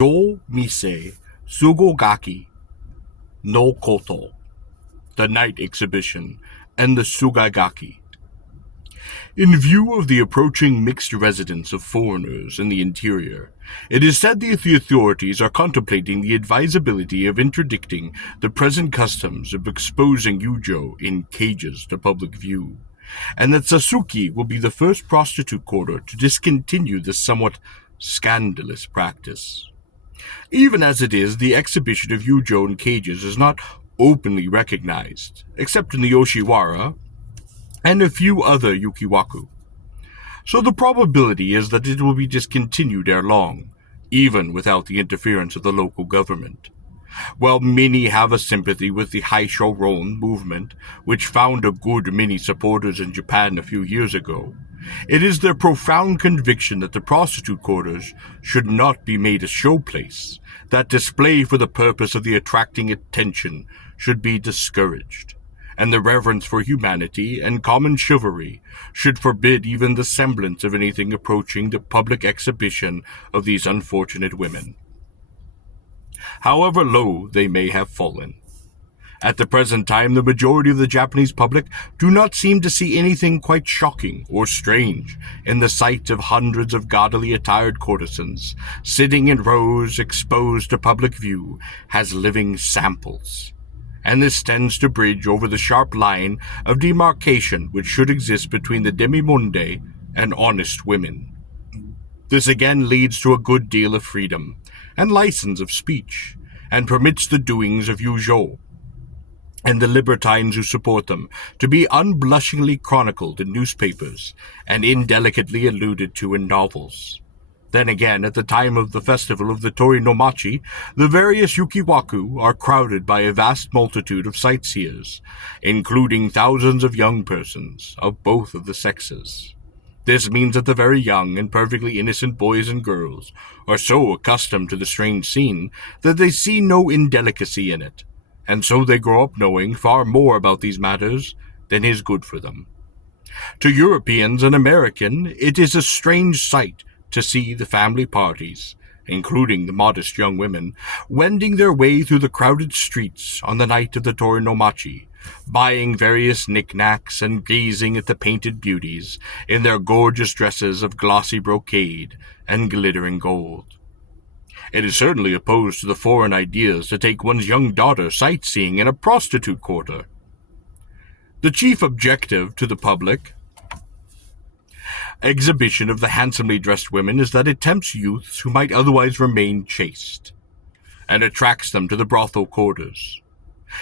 Do Mise Suga-gaki no Koto, the night exhibition, and the Suga-gaki. In view of the approaching mixed residence of foreigners in the interior, it is said that the authorities are contemplating the advisability of interdicting the present customs of exposing Yujo in cages to public view, and that Sasuke will be the first prostitute quarter to discontinue this somewhat scandalous practice. Even as it is, the exhibition of Yujo in cages is not openly recognized, except in the Yoshiwara and a few other yukiwaku. So the probability is that it will be discontinued ere long, even without the interference of the local government. While many have a sympathy with the Haishoron movement, which found a good many supporters in Japan a few years ago, it is their profound conviction that the prostitute quarters should not be made a showplace, that display for the purpose of the attracting attention should be discouraged, and the reverence for humanity and common chivalry should forbid even the semblance of anything approaching the public exhibition of these unfortunate women, however low they may have fallen. At the present time, the majority of the Japanese public do not seem to see anything quite shocking or strange in the sight of hundreds of gaudily attired courtesans sitting in rows exposed to public view as living samples, and this tends to bridge over the sharp line of demarcation which should exist between the demimonde and honest women. This again leads to a good deal of freedom and license of speech, and permits the doings of Yujo and the libertines who support them to be unblushingly chronicled in newspapers and indelicately alluded to in novels. Then again, at the time of the festival of the Tori-no-Machi, the various yukiwaku are crowded by a vast multitude of sightseers, including thousands of young persons of both of the sexes. This means that the very young and perfectly innocent boys and girls are so accustomed to the strange scene that they see no indelicacy in it, and so they grow up knowing far more about these matters than is good for them. To Europeans and Americans, it is a strange sight to see the family parties, including the modest young women, wending their way through the crowded streets on the night of the Tori-no-Machi, buying various knickknacks and gazing at the painted beauties in their gorgeous dresses of glossy brocade and glittering gold. It is certainly opposed to the foreign ideas to take one's young daughter sightseeing in a prostitute quarter. The chief objective to the public exhibition of the handsomely dressed women is that it tempts youths who might otherwise remain chaste, and attracts them to the brothel quarters.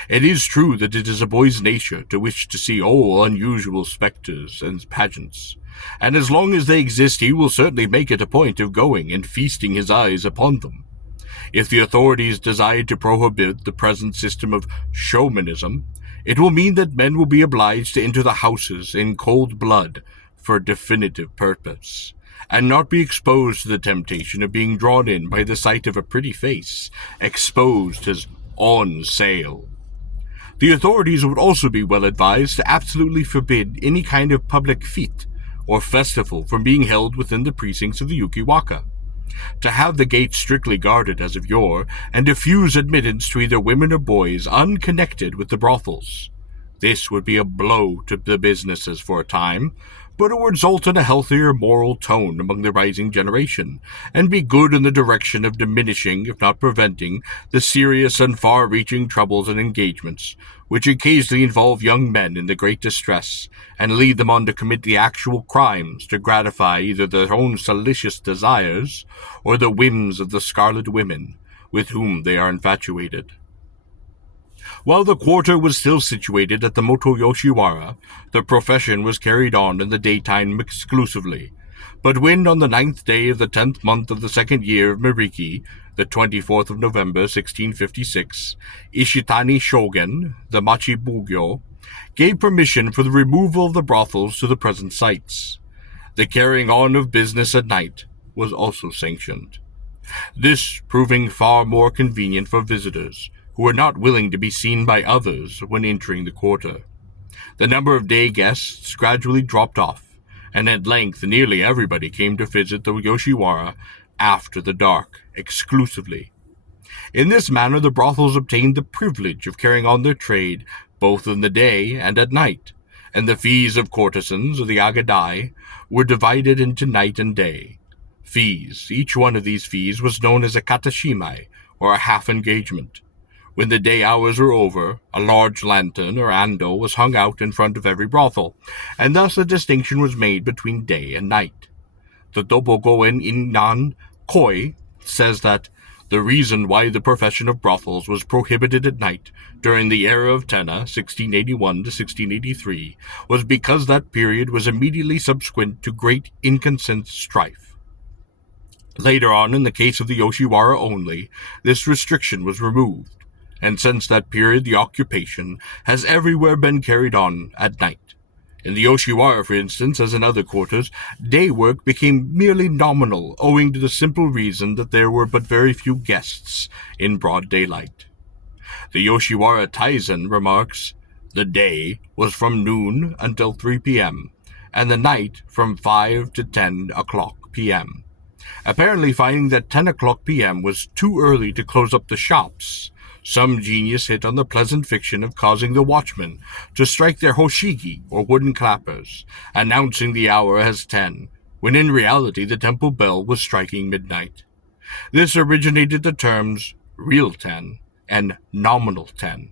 It is true that it is a boy's nature to wish to see all unusual spectres and pageants, and as long as they exist he will certainly make it a point of going and feasting his eyes upon them. If the authorities decide to prohibit the present system of showmanism, it will mean that men will be obliged to enter the houses in cold blood for a definitive purpose, and not be exposed to the temptation of being drawn in by the sight of a pretty face exposed as on sale. The authorities would also be well advised to absolutely forbid any kind of public fete or festival from being held within the precincts of the Yukiwaka, to have the gates strictly guarded as of yore, and refuse admittance to either women or boys unconnected with the brothels. This would be a blow to the businesses for a time, but it would result in a healthier moral tone among the rising generation, and be good in the direction of diminishing, if not preventing, the serious and far-reaching troubles and engagements, which occasionally involve young men in the great distress, and lead them on to commit the actual crimes to gratify either their own salacious desires, or the whims of the scarlet women, with whom they are infatuated. While the quarter was still situated at the Moto Yoshiwara, the profession was carried on in the daytime exclusively. But when on the 9th day of the 10th month of the second year of Miriki, the 24th of November, 1656, Ishitani Shogun, the Machibugyo, gave permission for the removal of the brothels to the present sites, the carrying on of business at night was also sanctioned. This proving far more convenient for visitors, who were not willing to be seen by others when entering the quarter. The number of day guests gradually dropped off, and at length nearly everybody came to visit the Yoshiwara after the dark, exclusively. In this manner, the brothels obtained the privilege of carrying on their trade both in the day and at night, and the fees of courtesans, or the agadai, were divided into night and day. Fees. Each one of these fees was known as a katashimai, or a half engagement. When the day hours were over, a large lantern, or ando, was hung out in front of every brothel, and thus a distinction was made between day and night. The Dobogoen Innan Koi says that the reason why the profession of brothels was prohibited at night during the era of Tenna, 1681 to 1683, was because that period was immediately subsequent to great inconstant strife. Later on, in the case of the Yoshiwara only, this restriction was removed, and since that period the occupation has everywhere been carried on at night. In the Yoshiwara, for instance, as in other quarters, day work became merely nominal, owing to the simple reason that there were but very few guests in broad daylight. The Yoshiwara Taizen remarks, "The day was from noon until 3 p.m., and the night from 5 to 10 o'clock p.m., apparently finding that 10 o'clock p.m. was too early to close up the shops. Some genius hit on the pleasant fiction of causing the watchmen to strike their hoshigi, or wooden clappers, announcing the hour as 10, when in reality the temple bell was striking midnight. This originated the terms real 10 and nominal 10.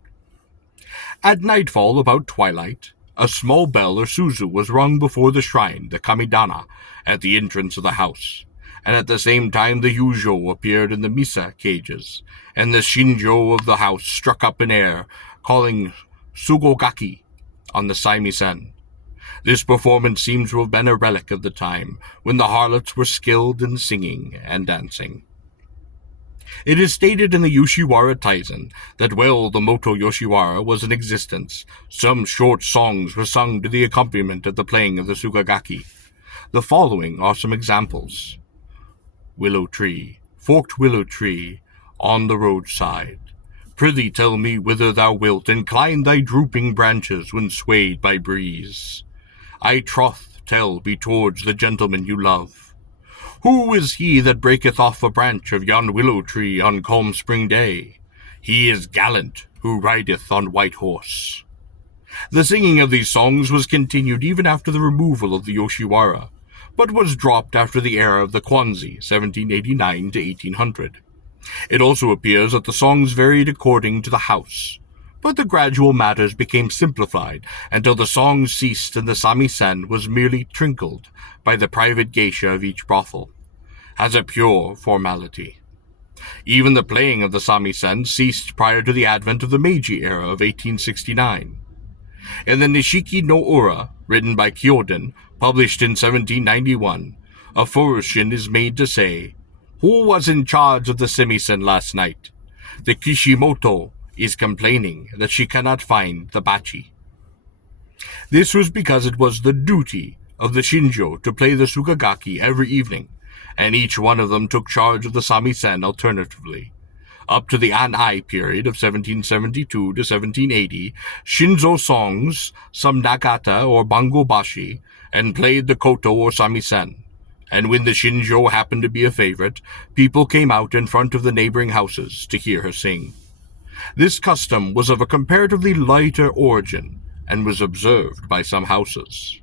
At nightfall, about twilight, a small bell or suzu was rung before the shrine, the kamidana, at the entrance of the house, and at the same time the yujo appeared in the misa cages, and the shinjo of the house struck up in air, calling Suga-gaki on the samisen. This performance seems to have been a relic of the time when the harlots were skilled in singing and dancing. It is stated in the Yoshiwara Taizen that while the Moto Yoshiwara was in existence, some short songs were sung to the accompaniment of the playing of the Suga-gaki. The following are some examples. Willow tree, forked willow tree, on the roadside. Prithee tell me whither thou wilt incline thy drooping branches when swayed by breeze. I troth tell be towards the gentleman you love. Who is he that breaketh off a branch of yon willow tree on calm spring day? He is gallant who rideth on white horse. The singing of these songs was continued even after the removal of the Yoshiwara, but was dropped after the era of the Kwanzi, 1789 to 1800. It also appears that the songs varied according to the house, but the gradual matters became simplified until the songs ceased and the samisen was merely trinkled by the private geisha of each brothel, as a pure formality. Even the playing of the samisen ceased prior to the advent of the Meiji era of 1869. In the Nishiki no Ura, written by Kyoden, published in 1791, a furuushin is made to say, "Who was in charge of the samisen last night? The Kishimoto is complaining that she cannot find the bachi." This was because it was the duty of the shinjo to play the Suga-gaki every evening, and each one of them took charge of the samisen alternatively. Up to the Anai period of 1772 to 1780, shinzo songs, some nagata or bangobashi, and played the koto or samisen. And when the shinjo happened to be a favorite, people came out in front of the neighboring houses to hear her sing. This custom was of a comparatively lighter origin, and was observed by some houses.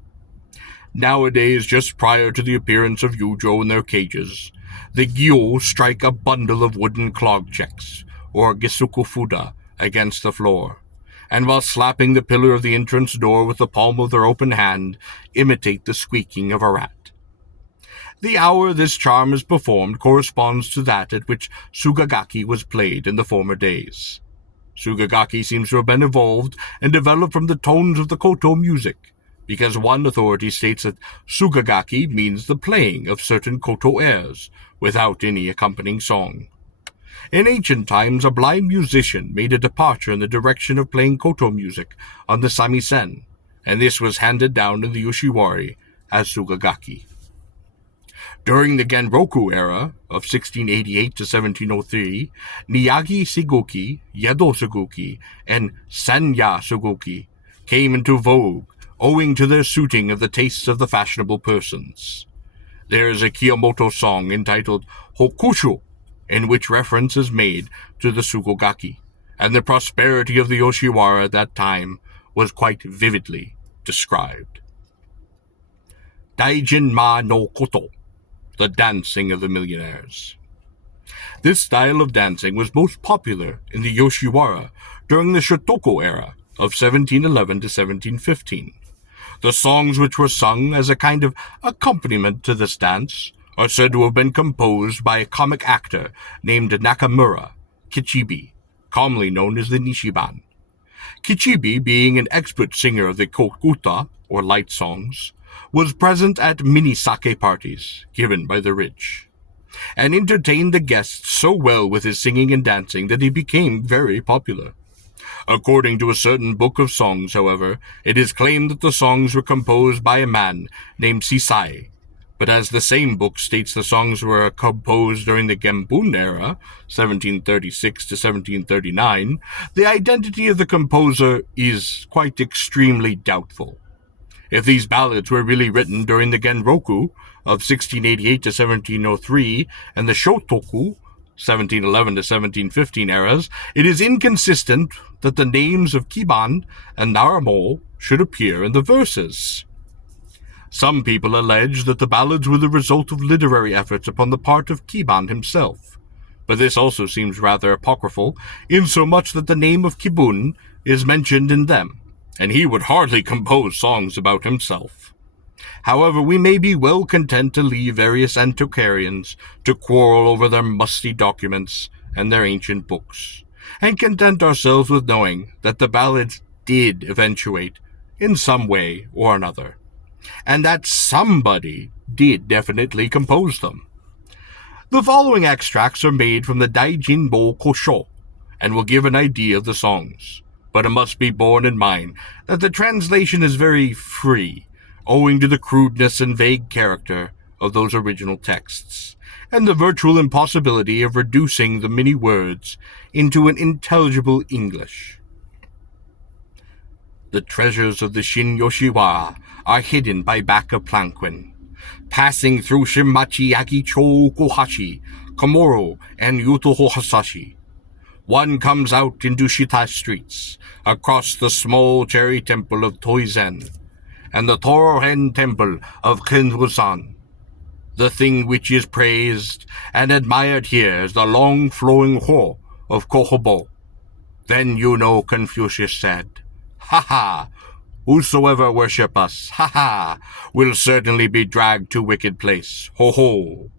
Nowadays, just prior to the appearance of yujo in their cages, the gyo strike a bundle of wooden clog checks, or gisukufuda, against the floor, and while slapping the pillar of the entrance door with the palm of their open hand, imitate the squeaking of a rat. The hour this charm is performed corresponds to that at which Suga-gaki was played in the former days. Suga-gaki seems to have been evolved and developed from the tones of the koto music, because one authority states that Suga-gaki means the playing of certain koto airs, without any accompanying song. In ancient times, a blind musician made a departure in the direction of playing koto music on the samisen, and this was handed down in the Yoshiwari as Suga-gaki. During the Genroku era of 1688 to 1703, Niyagi Suguki, Yedo Suguki, and Sanya Suguki came into vogue owing to their suiting of the tastes of the fashionable persons. There is a Kiyomoto song entitled Hokushu, in which reference is made to the Suga-gaki, and the prosperity of the Yoshiwara at that time was quite vividly described. Daijin-ma no koto, the dancing of the millionaires. This style of dancing was most popular in the Yoshiwara during the Shotoko era of 1711 to 1715. The songs which were sung as a kind of accompaniment to this dance are said to have been composed by a comic actor named Nakamura Kichibi, commonly known as the Nishiban. Kichibi, being an expert singer of the kokuta, or light songs, was present at many sake parties given by the rich, and entertained the guests so well with his singing and dancing that he became very popular. According to a certain book of songs, however, it is claimed that the songs were composed by a man named Sisai, but as the same book states the songs were composed during the Genbun era, 1736 to 1739, the identity of the composer is quite extremely doubtful. If these ballads were really written during the Genroku of 1688 to 1703 and the Shotoku 1711 to 1715 eras, it is inconsistent that the names of Kiban and Naramo should appear in the verses. Some people allege that the ballads were the result of literary efforts upon the part of Kiban himself, but this also seems rather apocryphal, insomuch that the name of Kibun is mentioned in them, and he would hardly compose songs about himself. However, we may be well content to leave various antiquarians to quarrel over their musty documents and their ancient books, and content ourselves with knowing that the ballads did eventuate in some way or another, and that somebody did definitely compose them. The following extracts are made from the Daijinbo Kosho, and will give an idea of the songs, but it must be borne in mind that the translation is very free, owing to the crudeness and vague character of those original texts, and the virtual impossibility of reducing the many words into an intelligible English. The treasures of the Shin Yoshiwara are hidden by back of planquin, passing through Shimachi Yakicho Kohashi, Komoro, and Yutoho Hasashi. One comes out into Shita streets, across the small cherry temple of Toizen, and the Torohen temple of Kenbusan. The thing which is praised and admired here is the long flowing ho of Kohobo. Then you know Confucius said, "Ha ha! Whosoever worship us, ha ha, will certainly be dragged to wicked place. Ho ho!"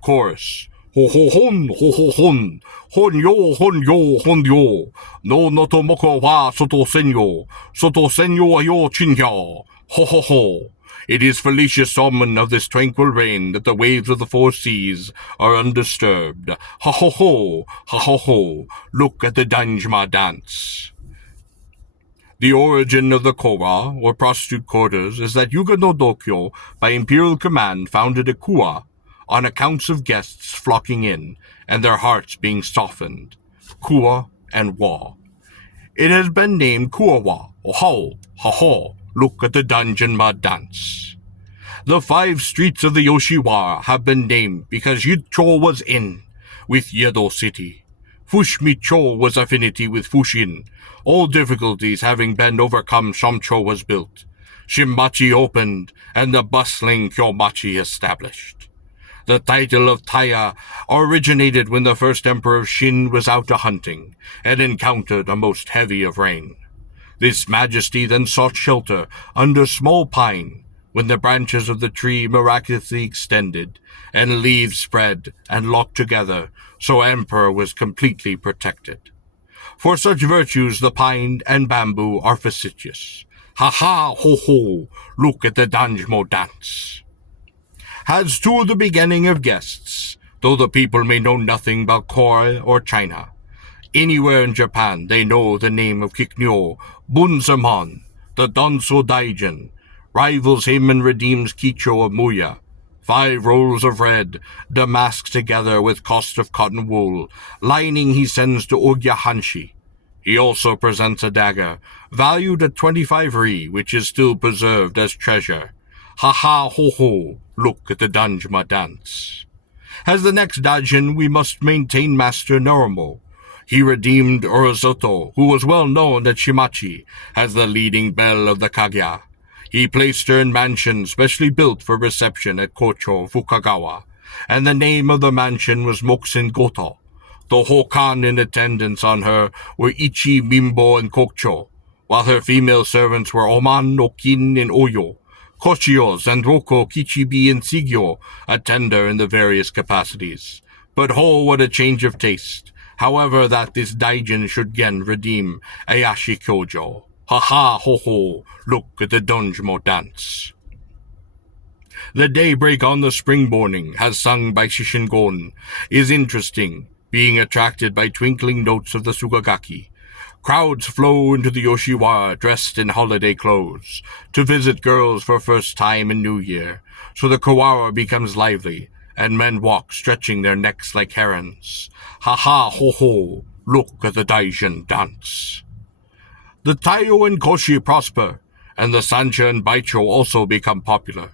Chorus. Ho ho hon, ho ho hon, hon yo, hon yo, hon yo. No noto moko wa soto senyo wa yo chinya. Ho ho ho! It is felicitous omen of this tranquil reign that the waves of the four seas are undisturbed. Ha ho ho! Ha ho ho! Look at the Daikoku-mai dance. The origin of the kora, or prostitute quarters, is that Yuga no Dokyo, by imperial command, founded a kua, on accounts of guests flocking in, and their hearts being softened. Kua and wa. It has been named Kuawa, or Hao, Ha-ho, look at the Daikoku-mai dance. The 5 streets of the Yoshiwara have been named because Yicho was in, with Yedo City. Fushimicho was affinity with Fushin. All difficulties having been overcome, Shamcho was built. Shimachi opened, and the bustling Kyomachi established. The title of Taya originated when the first emperor of Shin was out a-hunting, and encountered a most heavy of rain. This majesty then sought shelter under small pine, when the branches of the tree miraculously extended, and leaves spread and locked together, so emperor was completely protected. For such virtues the pine and bamboo are facetious. Ha ha ho ho, look at the Daikoku-mai dance. As to the beginning of guests, though the people may know nothing about Korea or China, anywhere in Japan they know the name of Kiknyo, Bunsamon, the Donso Daijin, rivals him and redeems Kicho of Muya. 5 rolls of red, damasked together with cost of cotton wool, lining he sends to Ogya Hanshi. He also presents a dagger, valued at 25 ri, which is still preserved as treasure. Ha ha ho ho, look at the Danjuma dance. As the next Dajin, we must maintain Master Noromo. He redeemed Orozoto, who was well known at Shimachi as the leading belle of the Kagya. He placed her in mansion specially built for reception at Kocho, Fukagawa, and the name of the mansion was Mokusen Goto. The Hokan in attendance on her were Ichi, Mimbo, and Kokcho, while her female servants were Oman, Okin, and Oyo. Koshio, Zandroko, Kichibi, and Sigyo attend her in the various capacities. But ho, what a change of taste! However, that this Daijin should gen redeem Ayashi Kyojo. Ha ha ho ho, look at the Donjmo dance. The daybreak on the spring morning, as sung by Shishingon, is interesting, being attracted by twinkling notes of the Suga-gaki. Crowds flow into the Yoshiwara dressed in holiday clothes to visit girls for first time in New Year, so the Kawara becomes lively, and men walk stretching their necks like herons. Ha ha ho ho, look at the Daijin dance. The Taiyo and Koshi prosper, and the Sancha and Baicho also become popular,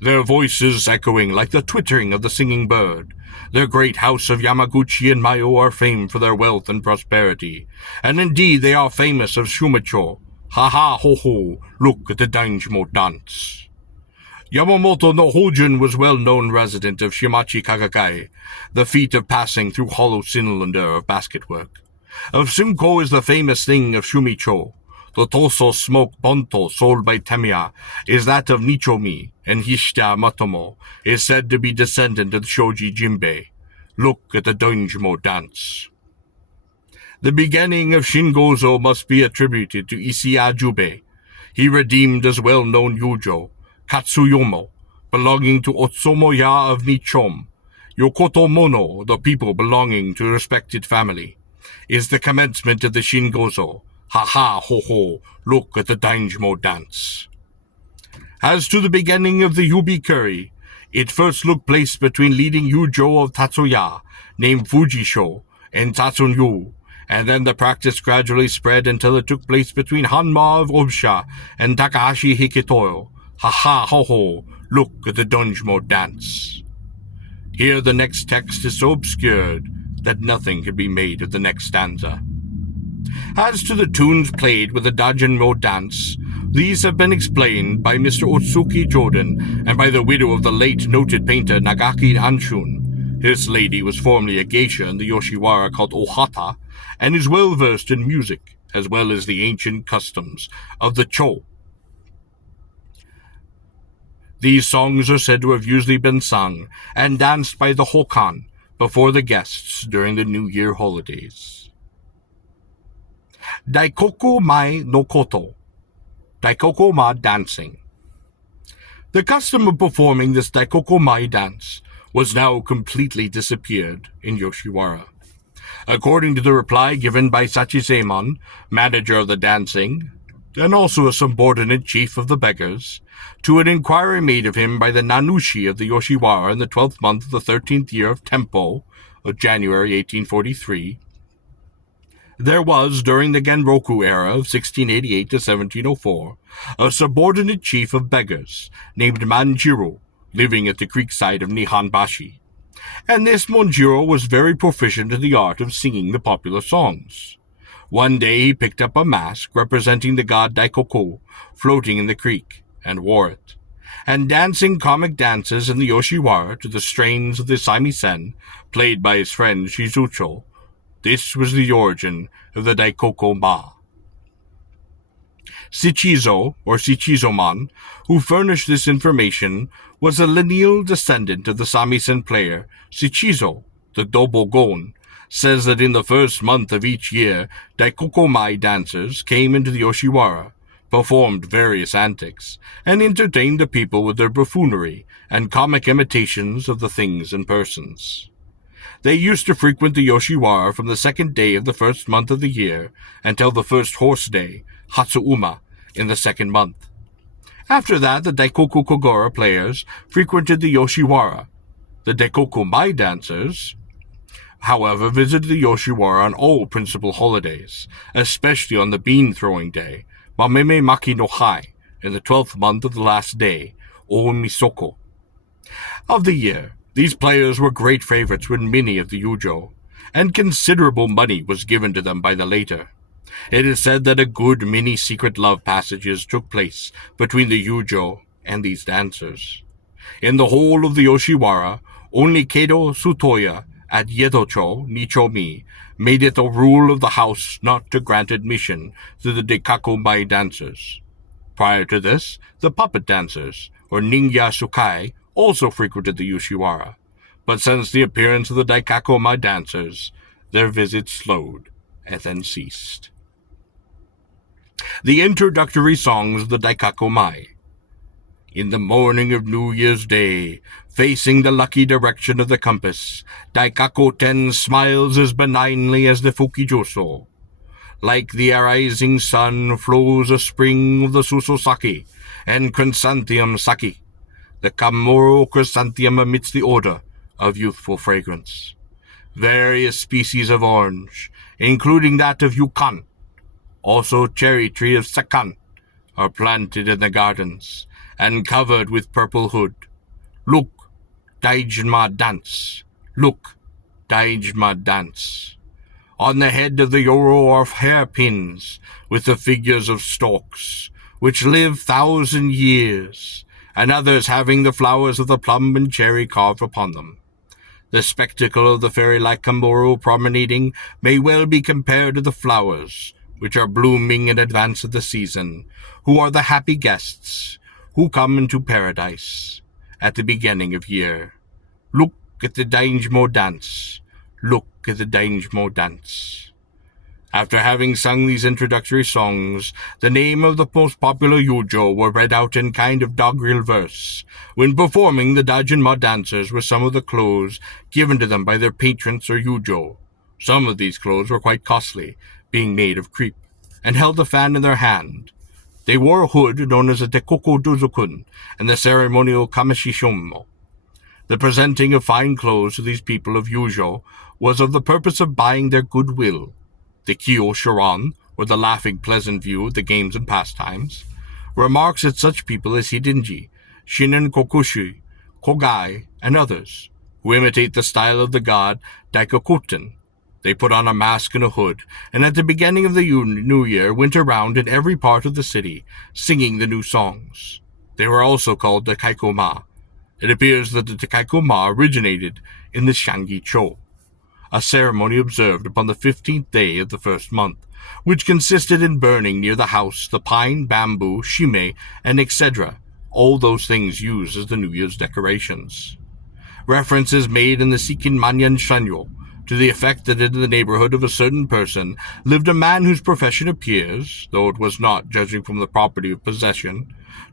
their voices echoing like the twittering of the singing bird. Their great house of Yamaguchi and Mayo are famed for their wealth and prosperity, and indeed they are famous of Shumicho. Ha ha ho ho, look at the Daijimo dance. Yamamoto no Hojun was well-known resident of Shimachi Kagakai, the feat of passing through hollow cylinder of basketwork. Of Simko is the famous thing of Shumicho. The Toso smoke bonto sold by Temiya is that of Nichomi, and Hishita Matomo is said to be descendant of Shoji Jinbei. Look at the Daijimo dance. The beginning of Shingozo must be attributed to Issei Jubei. He redeemed as well-known Yujo, Katsuyomo, belonging to Otsumoya of Nichom. Yokoto Mono, the people belonging to a respected family, is the commencement of the Shingozo. Ha ha ho ho, look at the Daijimo dance. As to the beginning of the Yubi curry, it first took place between leading Yujo of Tatsuya, named Fujisho, and Tatsunyu, and then the practice gradually spread until it took place between Hanma of Obsha and Takahashi Hikitoyo. Ha ha ho ho, look at the Daijimo dance. Here the next text is so obscured that nothing can be made of the next stanza. As to the tunes played with the Daijinmo dance, these have been explained by Mr. Otsuki Jordan and by the widow of the late noted painter Nagaki Anshun. This lady was formerly a geisha in the Yoshiwara called Ohata, and is well versed in music, as well as the ancient customs of the Cho. These songs are said to have usually been sung and danced by the Hokan before the guests during the New Year holidays. Daikoku-mai no Koto, Daikoku-mai Dancing. The custom of performing this Daikoku-mai dance was now completely disappeared in Yoshiwara. According to the reply given by Sachiseimon, manager of the dancing, and also a subordinate chief of the beggars, to an inquiry made of him by the Nanushi of the Yoshiwara in the 12th month of the 13th year of Tempo, of January 1843, there was, during the Genroku era of 1688 to 1704, a subordinate chief of beggars named Manjiro, living at the creekside of Nihonbashi, and this Monjiro was very proficient in the art of singing the popular songs. One day he picked up a mask representing the god Daikoku floating in the creek, and wore it, and dancing comic dances in the Yoshiwara to the strains of the samisen played by his friend Shizucho. This was the origin of the Daikoku-ma. Shichizo, or Shichizoman, who furnished this information, was a lineal descendant of the samisen player Shichizo. The Dobogon says that in the first month of each year, Daikoku-mai dancers came into the Yoshiwara, performed various antics, and entertained the people with their buffoonery and comic imitations of the things and persons. They used to frequent the Yoshiwara from the second day of the first month of the year until the first horse day, Hatsuuma, in the second month. After that, the Daikoku Kogora players frequented the Yoshiwara. The Daikoku-mai dancers, however, visited the Yoshiwara on all principal holidays, especially on the bean-throwing day, Mameme Maki no Hai, in the 12th month of the last day, or Misoko. Of the year, these players were great favorites with many of the Yujo, and considerable money was given to them by the later. It is said that a good many secret love passages took place between the Yujo and these dancers. In the whole of the Yoshiwara, only Kedo Sutoya at Yedocho Nichomi made it a rule of the house not to grant admission to the Daikoku-mai dancers. Prior to this, the puppet dancers, or Ninja Sukai, also frequented the Yoshiwara, but since the appearance of the Daikoku-mai dancers, their visits slowed and then ceased. The introductory songs of the Daikoku-mai. In the morning of New Year's Day, facing the lucky direction of the compass, Daikaku-ten smiles as benignly as the Fukijoso. Like the rising sun flows a spring of the Susosaki and chrysanthemum sake, the Kamoro chrysanthemum amidst the odor of youthful fragrance. Various species of orange, including that of Yukan, also cherry tree of Sakan, are planted in the gardens and covered with purple hood. Look, Daijima dance. Look, Daijima dance. On the head of the Yoro are hairpins with the figures of storks, which live 1,000 years, and others having the flowers of the plum and cherry carved upon them. The spectacle of the fairy-like Kamoro promenading may well be compared to the flowers, which are blooming in advance of the season, who are the happy guests, who come into paradise at the beginning of year. Look at the Daijimo dance. Look at the Daijimo dance. After having sung these introductory songs, the name of the most popular Yujo were read out in kind of doggerel verse, when performing the Daijinma dancers with some of the clothes given to them by their patrons or Yujo. Some of these clothes were quite costly, being made of crepe, and held a fan in their hand. They wore a hood known as a Daikoku Dozukun and the ceremonial Kamashishomo. The presenting of fine clothes to these people of Yujo was of the purpose of buying their goodwill. The Kyo Shiran, or the laughing pleasant view of the games and pastimes, remarks that such people as Hidinji, Shinen Kokushi, Kogai, and others, who imitate the style of the god Daikoku-ten. They put on a mask and a hood, and at the beginning of the new year went around in every part of the city, singing the new songs. They were also called the Daikoku-ma. It appears that the Daikoku-ma originated in the Shangi-cho, a ceremony observed upon the 15th day of the first month, which consisted in burning near the house the pine, bamboo, shime, and etc., all those things used as the New Year's decorations. Reference is made in the Sikin Manyan Shanyo to the effect that in the neighborhood of a certain person lived a man whose profession appears, though it was not, judging from the property of possession,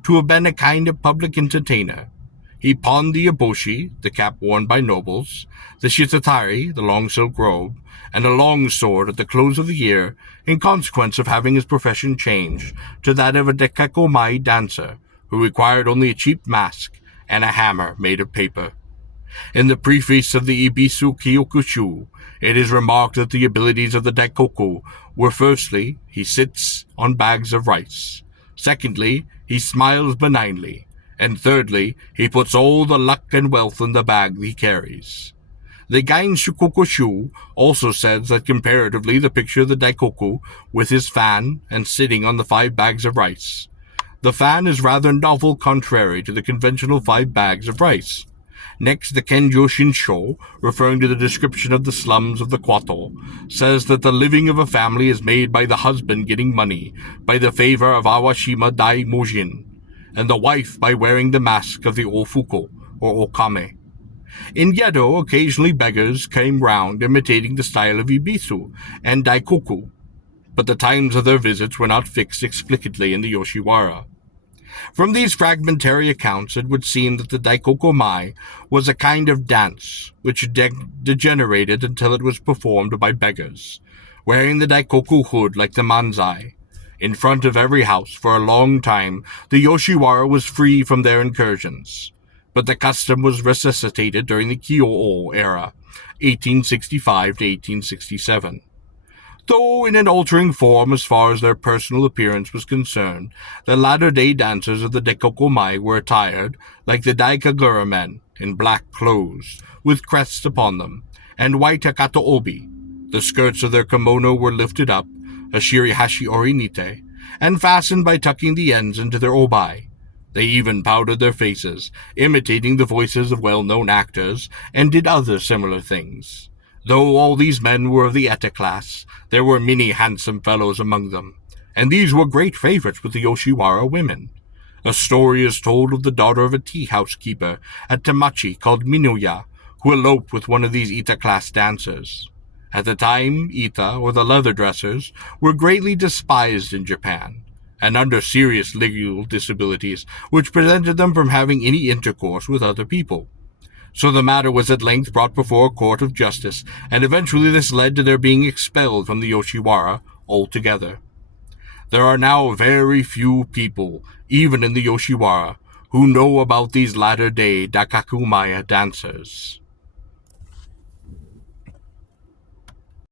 to have been a kind of public entertainer. He pawned the eboshi, the cap worn by nobles, the shitatari, the long silk robe, and a long sword at the close of the year, in consequence of having his profession changed to that of a Daikoku-mai dancer, who required only a cheap mask and a hammer made of paper. In the preface of the Ibisu Kyokushu, it is remarked that the abilities of the Daikoku were, firstly, he sits on bags of rice, secondly, he smiles benignly, and thirdly, he puts all the luck and wealth in the bag he carries. The Gain-shukokushu also says that comparatively the picture of the Daikoku with his fan and sitting on the 5 bags of rice. The fan is rather novel contrary to the conventional 5 bags of rice. Next, the Kenjo Shinsho, referring to the description of the slums of the Kwato, says that the living of a family is made by the husband getting money by the favor of Awashima Dai Mojin, and the wife by wearing the mask of the Ofuko, or Okame. In Yedo, occasionally beggars came round imitating the style of Ibisu and Daikoku, but the times of their visits were not fixed explicitly in the Yoshiwara. From these fragmentary accounts, it would seem that the Daikoku-mai was a kind of dance which degenerated until it was performed by beggars, wearing the Daikoku hood like the manzai. In front of every house for a long time, the Yoshiwara was free from their incursions, but the custom was resuscitated during the Kyo-o era, 1865 to 1867. Though in an altering form as far as their personal appearance was concerned, the latter-day dancers of the Daikoku-mai were attired, like the Daikagura men, in black clothes, with crests upon them, and white hakato obi. The skirts of their kimono were lifted up, a shirihashi orinite, and fastened by tucking the ends into their obai. They even powdered their faces, imitating the voices of well-known actors, and did other similar things. Though all these men were of the eta class, there were many handsome fellows among them, and these were great favorites with the Yoshiwara women. A story is told of the daughter of a tea-house keeper at Tamachi called Minuya, who eloped with one of these eta class dancers. At the time, eta, or the leather dressers, were greatly despised in Japan, and under serious legal disabilities which prevented them from having any intercourse with other people. So the matter was at length brought before a court of justice, and eventually this led to their being expelled from the Yoshiwara altogether. There are now very few people, even in the Yoshiwara, who know about these latter-day Daikoku-mai dancers.